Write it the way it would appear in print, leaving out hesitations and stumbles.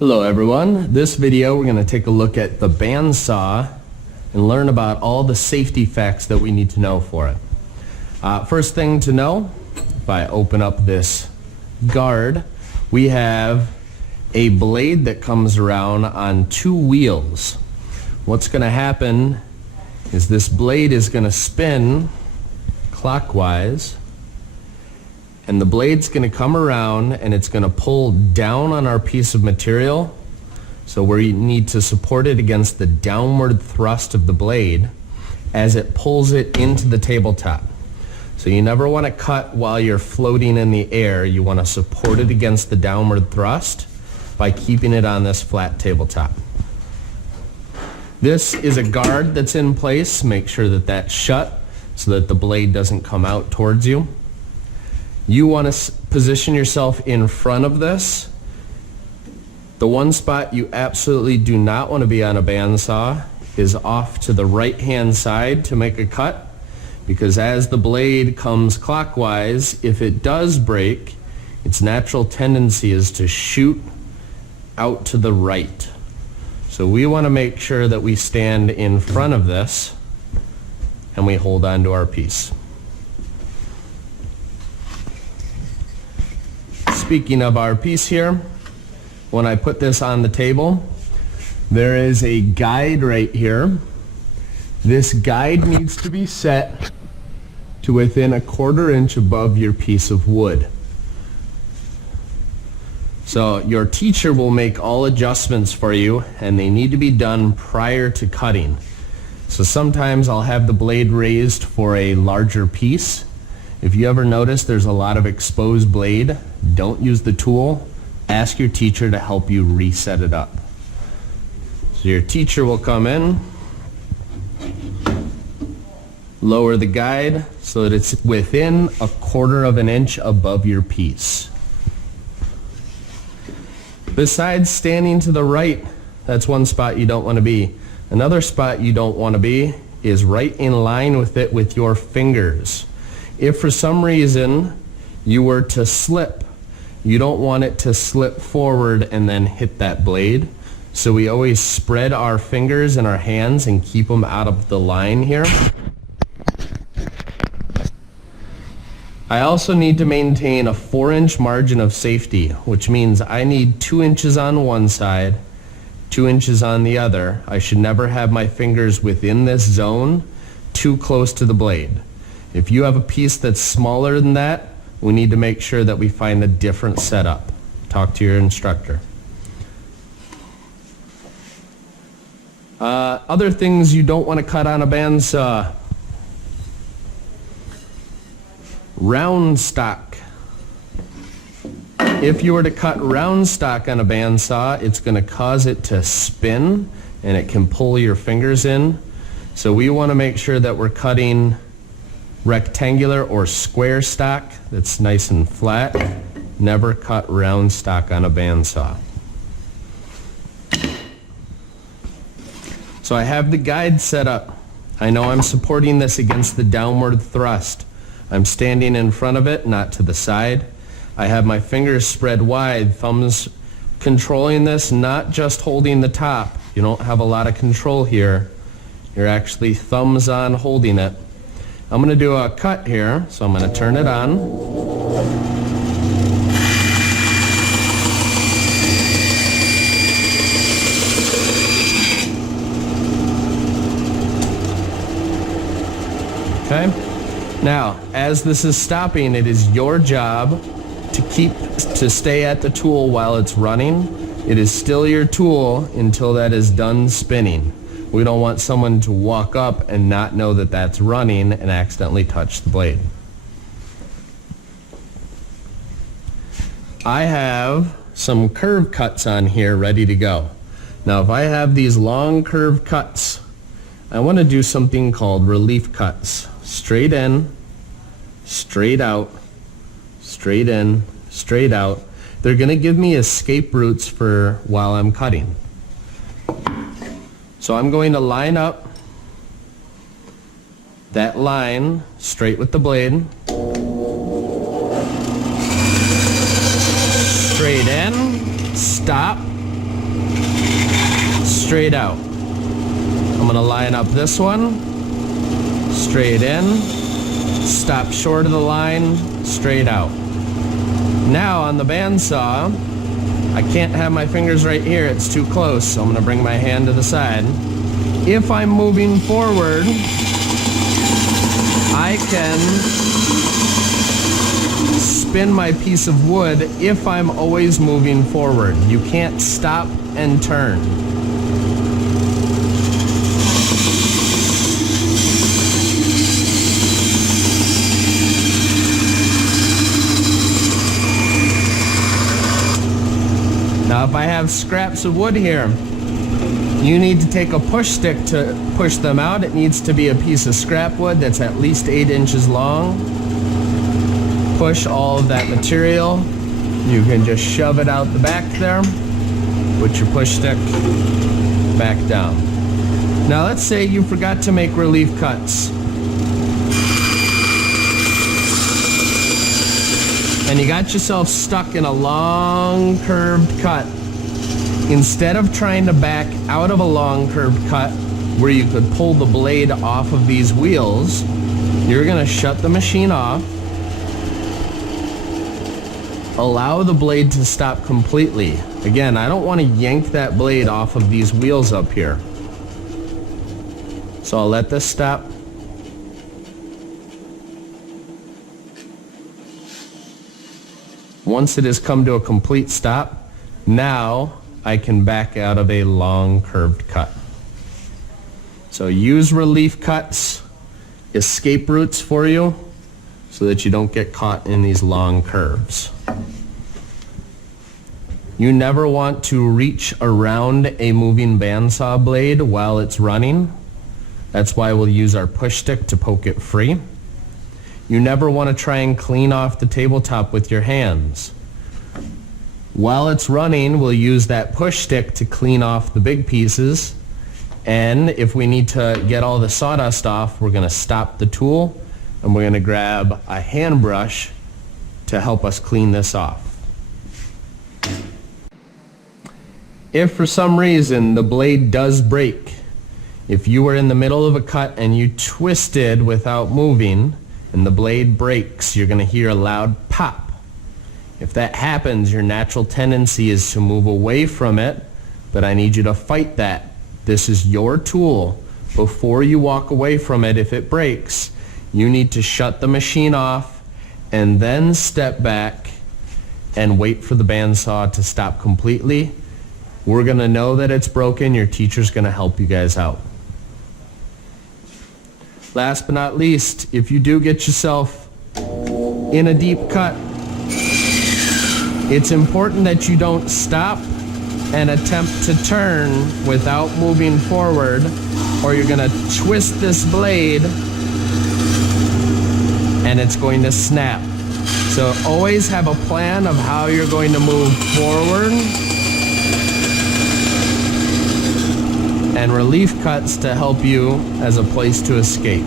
Hello everyone. This video we're going to take a look at the bandsaw and learn about all the safety facts that we need to know for it. First thing to know, if I open up this guard, we have a blade that comes around on two wheels. What's going to happen is this blade is going to spin clockwise, and the blade's going to come around and it's going to pull down on our piece of material. So we need to support it against the downward thrust of the blade as it pulls it into the tabletop. So you never want to cut while you're floating in the air. You want to support it against the downward thrust by keeping it on this flat tabletop. This is a guard that's in place. Make sure that that's shut so that the blade doesn't come out towards you. You want to position yourself in front of this. The one spot you absolutely do not want to be on a bandsaw is off to the right-hand side to make a cut, because as the blade comes clockwise, if it does break, its natural tendency is to shoot out to the right. So we want to make sure that we stand in front of this and we hold on to our piece. Speaking of our piece here, when I put this on the table, there is a guide right here. This guide needs to be set to within 1/4 inch above your piece of wood. So your teacher will make all adjustments for you, and they need to be done prior to cutting. So sometimes I'll have the blade raised for a larger piece. If you ever notice there's a lot of exposed blade, don't use the tool. Ask your teacher to help you reset it up. So your teacher will come in, lower the guide so that it's within 1/4 inch above your piece. Besides standing to the right, that's one spot you don't want to be. Another spot you don't want to be is right in line with it with your fingers. If for some reason you were to slip, you don't want it to slip forward and then hit that blade. So we always spread our fingers and our hands and keep them out of the line here. I also need to maintain a 4-inch margin of safety, which means I need 2 inches on one side, 2 inches on the other. I should never have my fingers within this zone too close to the blade. If you have a piece that's smaller than that, we need to make sure that we find a different setup. Talk to your instructor. Other things you don't want to cut on a bandsaw. Round stock. If you were to cut round stock on a bandsaw, it's going to cause it to spin and it can pull your fingers in. So we want to make sure that we're cutting rectangular or square stock that's nice and flat. Never cut round stock on a bandsaw. So I have the guide set up. I know I'm supporting this against the downward thrust. I'm standing in front of it, not to the side. I have my fingers spread wide, thumbs controlling this, not just holding the top. You don't have a lot of control here. You're actually thumbs on holding it. I'm going to do a cut here, so I'm going to turn it on. Okay? Now, as this is stopping, it is your job to stay at the tool while it's running. It is still your tool until that is done spinning. We don't want someone to walk up and not know that that's running and accidentally touch the blade. I have some curve cuts on here ready to go. Now, if I have these long curve cuts, I want to do something called relief cuts. Straight in, straight out, straight in, straight out. They're going to give me escape routes for while I'm cutting. So I'm going to line up that line straight with the blade. Straight in, stop, straight out. I'm going to line up this one, straight in, stop short of the line, straight out. Now on the bandsaw, I can't have my fingers right here, it's too close, so I'm going to bring my hand to the side. If I'm moving forward, I can spin my piece of wood if I'm always moving forward. You can't stop and turn. Now if I have scraps of wood here, you need to take a push stick to push them out. It needs to be a piece of scrap wood that's at least 8 inches long. Push all of that material. You can just shove it out the back there. Put your push stick back down. Now let's say you forgot to make relief cuts. And you got yourself stuck in a long curved cut. Instead of trying to back out of a long curved cut where you could pull the blade off of these wheels, you're going to shut the machine off, allow the blade to stop completely. Again, I don't want to yank that blade off of these wheels up here. So I'll let this stop. Once it has come to a complete stop, now I can back out of a long curved cut. So use relief cuts, escape routes for you, so that you don't get caught in these long curves. You never want to reach around a moving bandsaw blade while it's running. That's why we'll use our push stick to poke it free. You never want to try and clean off the tabletop with your hands. While it's running, we'll use that push stick to clean off the big pieces. And if we need to get all the sawdust off, we're going to stop the tool and we're going to grab a hand brush to help us clean this off. If for some reason the blade does break, if you were in the middle of a cut and you twisted without moving and the blade breaks, you're going to hear a loud pop. If that happens, your natural tendency is to move away from it, but I need you to fight that. This is your tool. Before you walk away from it, if it breaks, you need to shut the machine off and then step back and wait for the bandsaw to stop completely. We're going to know that it's broken. Your teacher's going to help you guys out. Last but not least, if you do get yourself in a deep cut, it's important that you don't stop and attempt to turn without moving forward, or you're going to twist this blade and it's going to snap. So always have a plan of how you're going to move forward, and relief cuts to help you as a place to escape.